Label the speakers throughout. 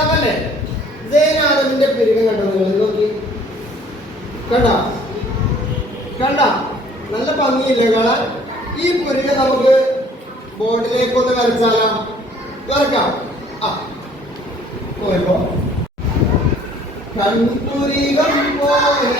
Speaker 1: സൈനാദമല്ലേ സൈനാദമിന്റെ പെരുകം കണ്ടോ നിങ്ങൾ? നോക്കി. കണ്ട? കണ്ട? നല്ല ഭംഗിയില്ലേ കാണാൻ? ഈ പുരുക നമുക്ക് ബോർഡിലേക്ക് ഒന്ന് വരച്ചാലോ? വരക്കാം. ആ പോയപ്പോ. കൺപുരികം പോലെ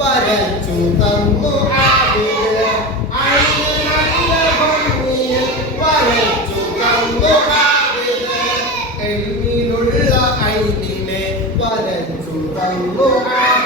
Speaker 1: വരച്ചു തന്നു എഴുതിയിലുള്ള ഐതിനെ വരച്ചു തന്നു ആ